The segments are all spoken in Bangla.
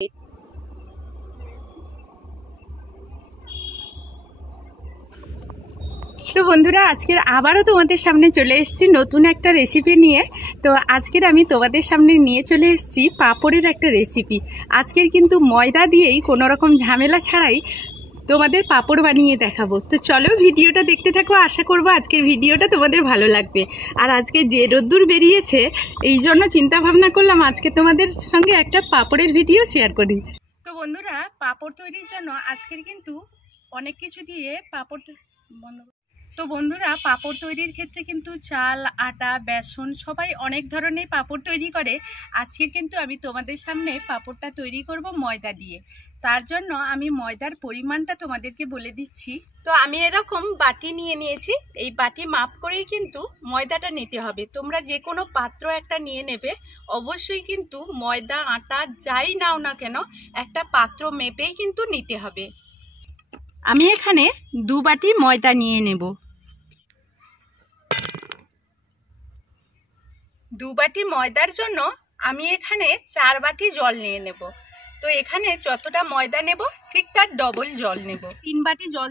তো বন্ধুরা, আজকের আবারও তোমাদের সামনে চলে এসেছি নতুন একটা রেসিপি নিয়ে। তো আজকের আমি তোমাদের সামনে নিয়ে চলে এসেছি পাঁপড়ের একটা রেসিপি। আজকের কিন্তু ময়দা দিয়েই কোনো রকম ঝামেলা ছাড়াই তোমাদের পাঁপড় বানিয়ে দেখাবো। তো চলো ভিডিওটা দেখতে থাকো, আশা করবো আজকের ভিডিওটা তোমাদের ভালো লাগবে। আর আজকে যে রোদ্দুর বেরিয়েছে, এই জন্য চিন্তা ভাবনা করলাম আজকে তোমাদের সঙ্গে একটা পাঁপড়ের ভিডিও শেয়ার করি। তো বন্ধুরা, পাঁপড় তৈরির জন্য আজকের কিন্তু অনেক কিছু দিয়ে পাঁপড় তো বন্ধুরা, পাঁপড় তৈরির ক্ষেত্রে কিন্তু চাল, আটা, বেসন সবাই অনেক ধরনের পাঁপড় তৈরি করে। আজকের কিন্তু আমি তোমাদের সামনে পাঁপড়টা তৈরি করব ময়দা দিয়ে। তার জন্য আমি ময়দার পরিমাণটা তোমাদেরকে বলে দিচ্ছি। তো আমি এরকম বাটি নিয়ে নিয়েছি, এই বাটি মাপ করেই কিন্তু ময়দাটা নিতে হবে। তোমরা যে কোনো পাত্র একটা নিয়ে নেবে, অবশ্যই কিন্তু ময়দা, আটা যাই নাও না কেন একটা পাত্র মেপেই কিন্তু নিতে হবে। আমি এখানে 2 বাটি ময়দা নিয়ে নেব। 2 বাটি ময়দার জন্য আমি এখানে 4 বাটি জল নিয়ে নেব। তো এখানে যতটা ময়দা নেব ঠিক তার ডবল জল নেব। 3 বাটি জল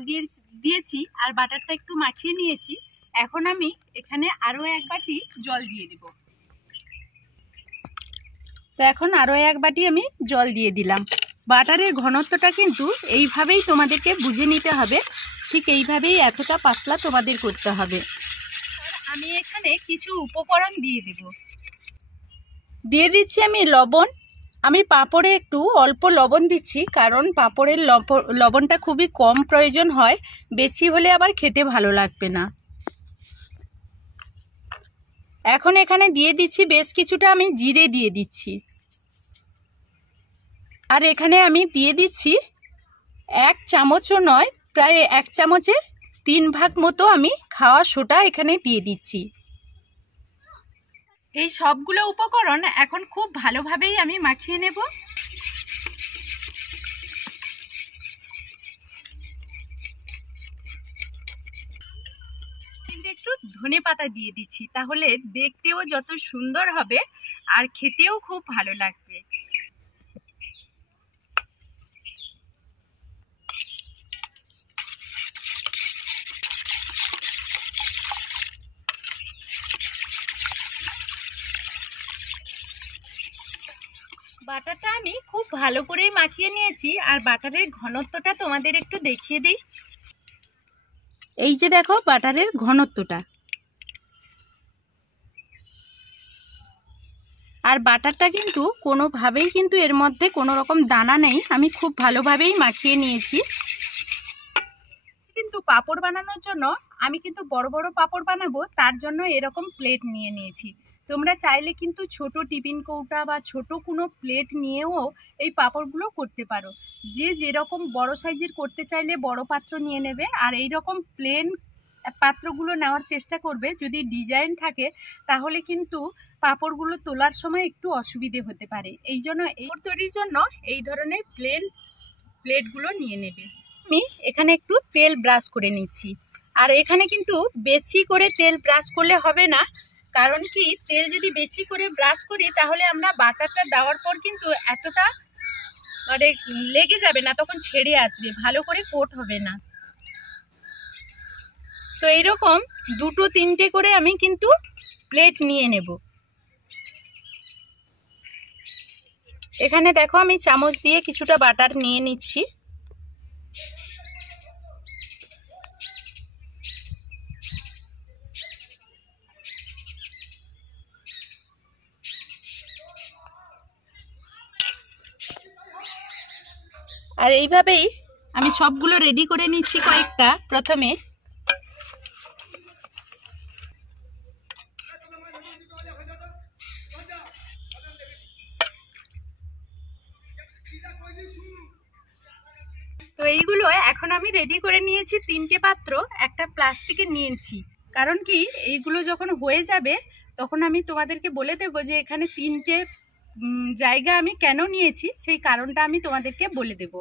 দিয়েছি আর বাটারটা একটু মাখিয়ে নিয়েছি। এখন আমি এখানে আরও 1 বাটি জল দিয়ে দেব। তো এখন আরও 1 বাটি আমি জল দিয়ে দিলাম। বাটারের ঘনত্বটা কিন্তু এইভাবেই তোমাদেরকে বুঝে নিতে হবে, ঠিক এইভাবেই এতটা পাতলা তোমাদের করতে হবে। আমি এখানে কিছু উপকরণ দিয়ে দেব। দিয়ে দিচ্ছি আমি লবণ। আমি পাঁপড়ে একটু অল্প লবণ দিচ্ছি, কারণ পাঁপড়ের লবণটা খুবই কম প্রয়োজন হয়, বেশি হলে আবার খেতে ভালো লাগবে না। এখন এখানে দিয়ে দিচ্ছি বেশ কিছুটা আমি জিরে দিয়ে দিচ্ছি। আর এখানে আমি দিয়ে দিচ্ছি 1 চামচও নয়, প্রায় 1 চামচের 3 ভাগ মতো আমি খাওয়া সোডা এখানে দিয়ে দিচ্ছি। এই সবগুলো উপকরণ এখন খুব ভালোভাবেই আমি মাখিয়ে নেব। কিন্তু একটু ধনেপাতা দিয়ে দিচ্ছি, তাহলে দেখতেও যত সুন্দর হবে আর খেতেও খুব ভালো লাগবে। বাটারটা আমি খুব ভালো করেই মাখিয়ে নিয়েছি। আর বাটারের ঘনত্বটা তোমাদের একটু দেখিয়ে দিই। এই যে দেখো বাটারের ঘনত্বটা। আর বাটারটা কিন্তু কোনোভাবেই কিন্তু এর মধ্যে কোনো রকম দানা নেই, আমি খুব ভালোভাবেই মাখিয়ে নিয়েছি। কিন্তু পাঁপড় বানানোর জন্য আমি কিন্তু বড় বড় পাঁপড় বানাবো, তার জন্য এরকম প্লেট নিয়ে নিয়েছি। তোমরা চাইলে কিন্তু ছোট টিফিন কৌটা বা ছোট কোনো প্লেট নিয়েও এই পাঁপড়গুলো করতে পারো। যে যেরকম বড় সাইজের করতে চাইলে বড় পাত্র নিয়ে নেবে, আর এই রকম প্লেন পাত্রগুলো নেওয়ার চেষ্টা করবে। যদি ডিজাইন থাকে তাহলে কিন্তু পাঁপড়গুলো তোলার সময় একটু অসুবিধে হতে পারে। এই জন্য এই তৈরির জন্য এই ধরনের প্লেন প্লেটগুলো নিয়ে নেবে। আমি এখানে একটু তেল ব্রাশ করে নিচ্ছি। আর এখানে কিন্তু বেশি করে তেল ব্রাশ করলে হবে না, কারণ কি তেল যদি বেশি করে ব্রাশ করি তাহলে আমরা বাটারটা দেওয়ার পর কিন্তু এতটা মানে লেগে যাবে না, তখন ছেড়ে আসবে, ভালো করে কোট হবে না। তো এইরকম 2-3টে করে আমি কিন্তু প্লেট নিয়ে নেব। এখানে দেখো আমি চামচ দিয়ে কিছুটা বাটার নিয়ে নিচ্ছি। আর এইভাবেই আমি সবগুলো রেডি করে নিচ্ছি কয়েকটা। প্রথমে তো এইগুলো এখন আমি রেডি করে নিয়েছি 3টে পাত্র, একটা প্লাস্টিকে নিয়েছি। কারণ কি এইগুলো যখন হয়ে যাবে তখন আমি তোমাদেরকে বলে দেবো যে এখানে 3টে জায়গা আমি কেন নিয়েছি, সেই কারণটা আমি তোমাদেরকে বলে দেব।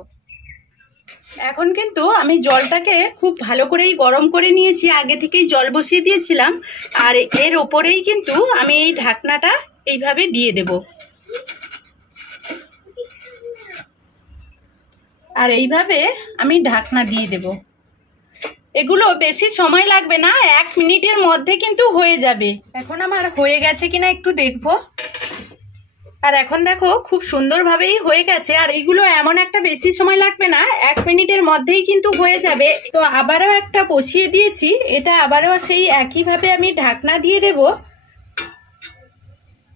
এখন কিন্তু আমি জলটাকে খুব ভালো করেই গরম করে নিয়েছি, আগে থেকেই জল বসিয়ে দিয়েছিলাম। আর এর ওপরেই কিন্তু আমি এই ঢাকনাটা এইভাবে দিয়ে দেব। আর এইভাবে আমি ঢাকনা দিয়ে দেব। এগুলো বেশি সময় লাগবে না, 1 মিনিটের মধ্যে কিন্তু হয়ে যাবে। এখন আমার হয়ে গেছে কিনা একটু দেখবো। আর এখন দেখো খুব সুন্দরভাবেই হয়ে গেছে। আর এগুলো এমন একটা বেশি সময় লাগবে না, 1 মিনিটের মধ্যেই কিন্তু হয়ে যাবে। তো আবারও একটা বসিয়ে দিয়েছি, এটা আবারও সেই একইভাবে আমি ঢাকনা দিয়ে দেব।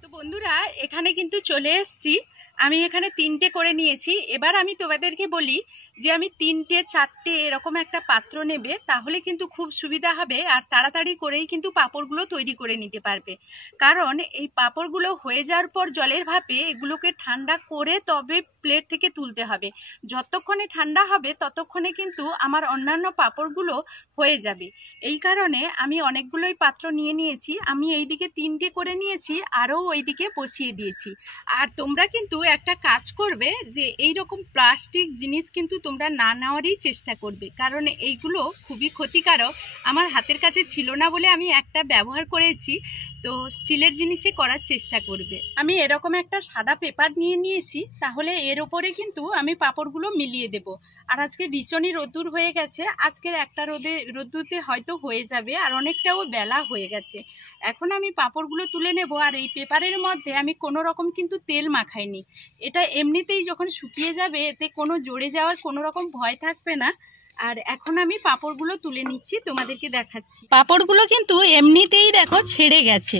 তো বন্ধুরা এখানে কিন্তু চলে এসেছি, আমি এখানে 3টে করে নিয়েছি। এবার আমি তোমাদেরকে বলি যে আমি 3টে 4টে এরকম একটা পাত্র নেবে, তাহলে কিন্তু খুব সুবিধা হবে আর তাড়াতাড়ি করেই কিন্তু পাঁপড়গুলো তৈরি করে নিতে পারবে। কারণ এই পাঁপড়গুলো হয়ে যাওয়ার পর জলের ভাপে এগুলোকে ঠান্ডা করে তবে প্লেট থেকে তুলতে হবে। যতক্ষণে ঠান্ডা হবে ততক্ষণে কিন্তু আমার অন্যান্য পাঁপড়গুলো হয়ে যাবে। এই কারণে আমি অনেকগুলোই পাত্র নিয়ে নিয়েছি। আমি এইদিকে 3টে করে নিয়েছি, আরও ওইদিকে বসিয়ে দিয়েছি। আর তোমরা কিন্তু একটা কাজ করবে যে এই রকম প্লাস্টিক জিনিস কিন্তু তোমরা না নেওয়ারই চেষ্টা করবে, কারণ এইগুলো খুবই ক্ষতিকারক। আমার হাতের কাছে ছিল না বলে আমি একটা ব্যবহার করেছি। তো স্টিলের জিনিসে করার চেষ্টা করবে। আমি এরকম একটা সাদা পেপার নিয়ে নিয়েছি, তাহলে এর ওপরে কিন্তু আমি পাঁপড়গুলো মিলিয়ে দেব। আর আজকে ভীষণই রোদ্দুর হয়ে গেছে, আজকের একটা রোদ্দুরতে হয়তো হয়ে যাবে, আর অনেকটাও বেলা হয়ে গেছে। এখন আমি পাঁপড়গুলো তুলে নেব। আর এই পেপারের মধ্যে আমি কোনো রকম কিন্তু তেল মাখাইনি, এটা এমনিতেই যখন শুকিয়ে যাবে এতে কোনো জড়ে যাওয়ার কোনো রকম ভয় থাকবে না। আর এখন আমি পাঁপড়গুলো তুলে নিচ্ছি, তোমাদেরকে দেখাচ্ছি। পাঁপড়গুলো কিন্তু এমনিতেই দেখো ছেড়ে গেছে,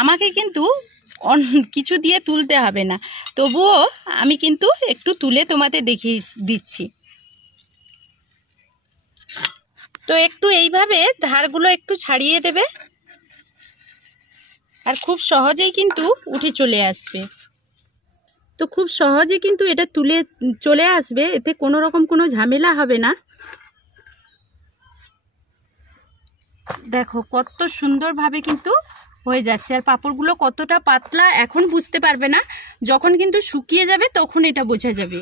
আমাকে কিন্তু কিছু দিয়ে তুলতে হবে না। তবুও আমি কিন্তু একটু তুলে তোমাদের দেখিয়ে দিচ্ছি। তো একটু এইভাবে ধারগুলো একটু ছাড়িয়ে দেবে, আর খুব সহজেই কিন্তু উঠে চলে আসবে। তো খুব সহজে কিন্তু এটা তুলে চলে আসবে, এতে কোনো রকম কোনো ঝামেলা হবে না। দেখো কত সুন্দরভাবে কিন্তু হয়ে যাচ্ছে। আর পাঁপড়গুলো কতটা পাতলা এখন বুঝতে পারবে না, যখন কিন্তু শুকিয়ে যাবে তখন এটা বোঝা যাবে।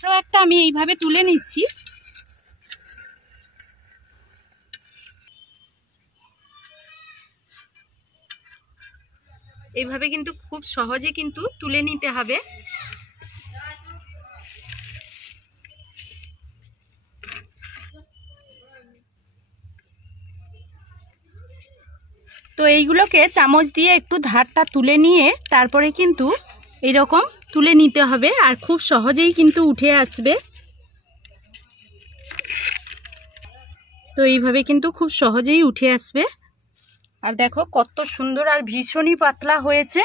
আরও একটা আমি এইভাবে তুলে নিচ্ছি। এইভাবে কিন্তু খুব সহজে কিন্তু তুলে নিতে হবে। তো এইগুলোকে চামচ দিয়ে একটু ধারটা তুলে নিয়ে তারপরে কিন্তু এরকম তুলে নিতে হবে, আর খুব সহজেই কিন্তু উঠে আসবে। তো এইভাবে কিন্তু খুব সহজেই উঠে আসবে। আর দেখো কত সুন্দর আর ভীষণই পাতলা হয়েছে।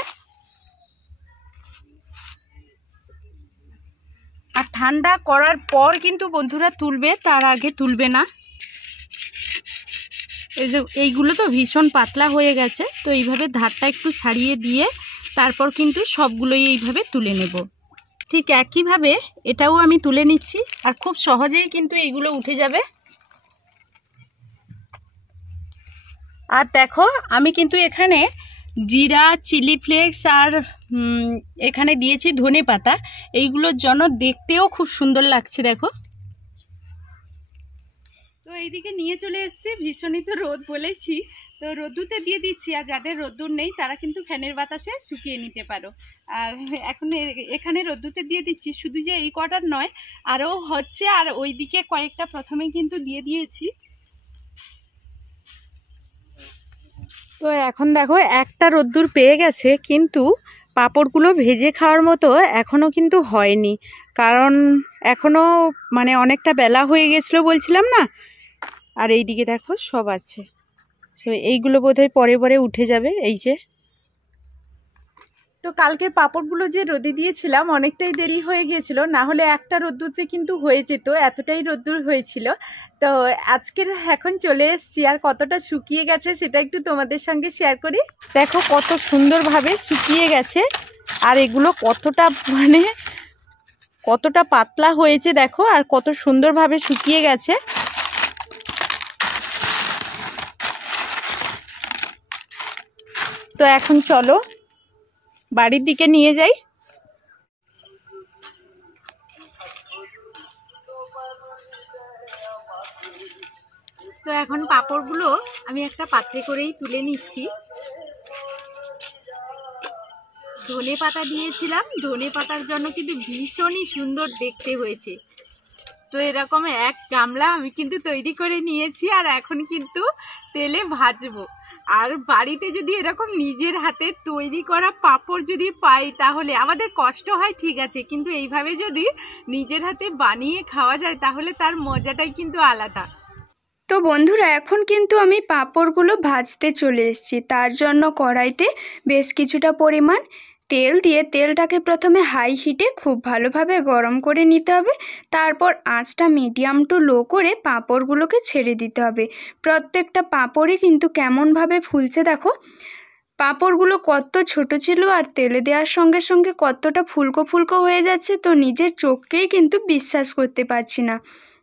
আর ঠান্ডা করার পর কিন্তু বন্ধুরা তুলবে, তার আগে তুলবে না। এইগুলো তো ভীষণ পাতলা হয়ে গেছে, তো এইভাবে ধারটা একটু ছাড়িয়ে দিয়ে তারপর কিন্তু সবগুলোই এইভাবে তুলে নেব। ঠিক একইভাবে এটাও আমি তুলে নিচ্ছি, আর খুব সহজেই কিন্তু এইগুলো উঠে যাবে। আর দেখো আমি কিন্তু এখানে জিরা, চিলি ফ্লেক্স আর এখানে দিয়েছি ধনে পাতা, এইগুলোর জন্য দেখতেও খুব সুন্দর লাগছে। দেখো তো এইদিকে নিয়ে চলে এসেছি, ভীষণই তো রোদ বলেছি, তো রোদ্দুরতে দিয়ে দিচ্ছি। আর যাদের রোদ্দুর নেই তারা কিন্তু ফ্যানের বাতাসে শুকিয়ে নিতে পারো। আর এখন এখানে রোদ্দুরতে দিয়ে দিচ্ছি, শুধু যে এই কটার নয় আরও হচ্ছে। আর ওইদিকে কয়েকটা প্রথমে কিন্তু দিয়ে দিয়েছি। তো এখন দেখো একটা রোদ্দুর পেয়ে গেছে, কিন্তু পাঁপড়গুলো ভেজে খাওয়ার মতো এখনও কিন্তু হয়নি, কারণ এখনও মানে অনেকটা বেলা হয়ে গেছিলো বলছিলাম না। আর এইদিকে দেখো সব আছে, তো এইগুলো বোধহয় পরে পরে উঠে যাবে। এই যে তো কালকের পাঁপড়গুলো যে রোদে দিয়েছিলাম অনেকটাই দেরি হয়ে গিয়েছিল, না হলে একটা রোদ্দুরতে কিন্তু হয়ে যেত, এতটাই রোদ্দুর হয়েছিল। তো আজকের এখন চলে এসেছি, আর কতটা শুকিয়ে গেছে সেটা একটু তোমাদের সঙ্গে শেয়ার করি। দেখো কত সুন্দরভাবে শুকিয়ে গেছে, আর এগুলো কতটা মানে কতটা পাতলা হয়েছে দেখো, আর কত সুন্দরভাবে শুকিয়ে গেছে। তো এখন চলো বাড়ির দিকে নিয়ে যাই। তো এখন পাঁপড়গুলো আমি একটা পাত্রে করেই তুলে নিচ্ছি। ধনে পাতা দিয়েছিলাম, ধনে পাতার জন্য কিন্তু ভীষণই সুন্দর দেখতে হয়েছে। তো এরকম এক গামলা আমি কিন্তু তৈরি করে নিয়েছি, আর এখন কিন্তু তেলে ভাজবো। আর বাড়িতে যদি এরকম নিজের হাতে তৈরি করা পাঁপড় যদি পাই তাহলে আমাদের কষ্ট হয় ঠিক আছে, কিন্তু এইভাবে যদি নিজের হাতে বানিয়ে খাওয়া যায় তাহলে তার মজাটাই কিন্তু আলাদা। তো বন্ধুরা এখন কিন্তু আমি পাঁপড়গুলো ভাজতে চলে এসেছি। তার জন্য কড়াইতে বেশ কিছুটা পরিমাণ তেল দিয়ে তেলটাকে প্রথমে হাই হিটে খুব ভালোভাবে গরম করে নিতে হবে। তারপর আঁচটা মিডিয়াম টু লো করে পাঁপড়গুলোকে ছেড়ে দিতে হবে। প্রত্যেকটা পাঁপড়ই কিন্তু কেমনভাবে ফুলছে দেখো। পাঁপড়গুলো কত ছোট ছিল আর তেলে দেওয়ার সঙ্গে সঙ্গে কতটা ফুলকো ফুলকো হয়ে যাচ্ছে, তো নিজের চোখকেই কিন্তু বিশ্বাস করতে পারছি না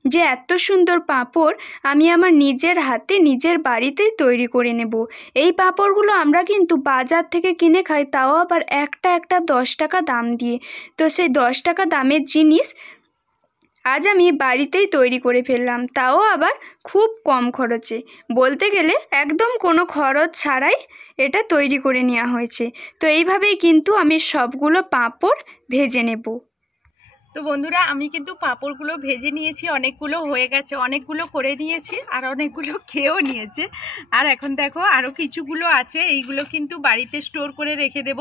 যে এত সুন্দর পাঁপড় আমি আমার নিজের হাতে নিজের বাড়িতেই তৈরি করে নেব। এই পাঁপড়গুলো আমরা কিন্তু বাজার থেকে কিনে খাই, তাও আবার একটা একটা 10 টাকা দাম দিয়ে। তো সেই 10 টাকা দামের জিনিস আজ আমি বাড়িতেই তৈরি করে ফেললাম, তাও আবার খুব কম খরচে। বলতে গেলে একদম কোনো খরচ ছাড়াই এটা তৈরি করে নেওয়া হয়েছে। তো এইভাবেই কিন্তু আমি সবগুলো পাঁপড় ভেজে নেব। তো বন্ধুরা আমি কিন্তু পাঁপড়গুলো ভেজে নিয়েছি, অনেকগুলো হয়ে গেছে, অনেকগুলো করে নিয়েছি আর অনেকগুলো খেয়েও নিয়েছে। আর এখন দেখো আরও কিছুগুলো আছে, এইগুলো কিন্তু বাড়িতে স্টোর করে রেখে দেব,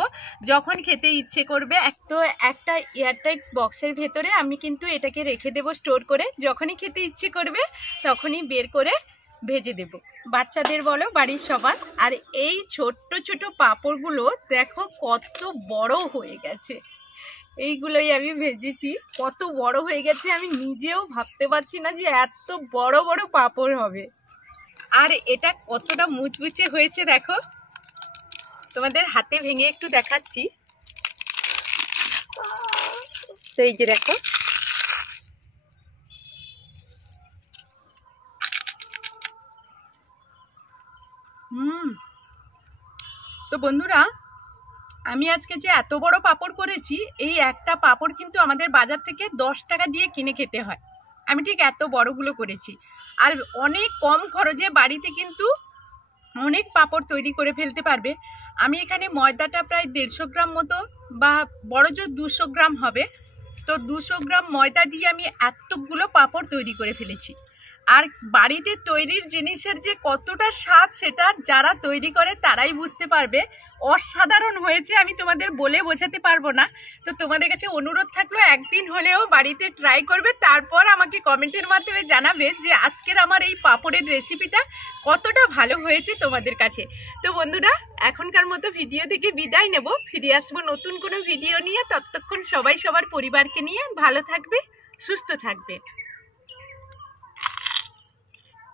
যখন খেতে ইচ্ছে করবে একটা এয়ারটাইট বক্সের ভেতরে আমি কিন্তু এটাকে রেখে দেব স্টোর করে। যখনই খেতে ইচ্ছে করবে তখনই বের করে ভেজে দেব, বাচ্চাদের বলো বাড়ির সবার। আর এই ছোট্ট ছোট পাঁপড়গুলো দেখো কত বড় হয়ে গেছে, এইগুলোই আমি ভেজেছি। কত বড় হয়ে গেছে আমি নিজেও ভাবতে পারছি না যে এত বড় বড় পাঁপড় হবে। আর এটা কতটা মুচমুচে হয়েছে দেখো, তোমাদের হাতে ভেঙে একটু দেখাচ্ছি। তো এই যে দেখো, তো বন্ধুরা আমি আজকে যে এত বড় পাঁপড় করেছি, এই একটা পাঁপড় কিন্তু আমাদের বাজার থেকে 10 টাকা দিয়ে কিনে খেতে হয়। আমি ঠিক এত বড়গুলো করেছি, আর অনেক কম খরচে বাড়িতে কিন্তু অনেক পাঁপড় তৈরি করে ফেলতে পারবে। আমি এখানে ময়দাটা প্রায় 150 গ্রাম মতো বা বড় জোর 200 গ্রাম হবে, তো 200 গ্রাম ময়দা দিয়ে আমি এতগুলো পাঁপড় তৈরি করে ফেলেছি। আর বাড়িতে তৈরির জিনিসের যে কতটা স্বাদ সেটা যারা তৈরি করে তারাই বুঝতে পারবে। অসাধারণ হয়েছে, আমি তোমাদের বলে বোঝাতে পারবো না। তো তোমাদের কাছে অনুরোধ থাকলো একদিন হলেও বাড়িতে ট্রাই করবে, তারপর আমাকে কমেন্টের মাধ্যমে জানাবে যে আজকের আমার এই পাঁপড়ের রেসিপিটা কতটা ভালো হয়েছে তোমাদের কাছে। তো বন্ধুরা এখনকার মতো ভিডিও থেকে বিদায় নেব, ফিরে আসবো নতুন কোনো ভিডিও নিয়ে। ততক্ষণ সবাই সবার পরিবারকে নিয়ে ভালো থাকবে, সুস্থ থাকবে।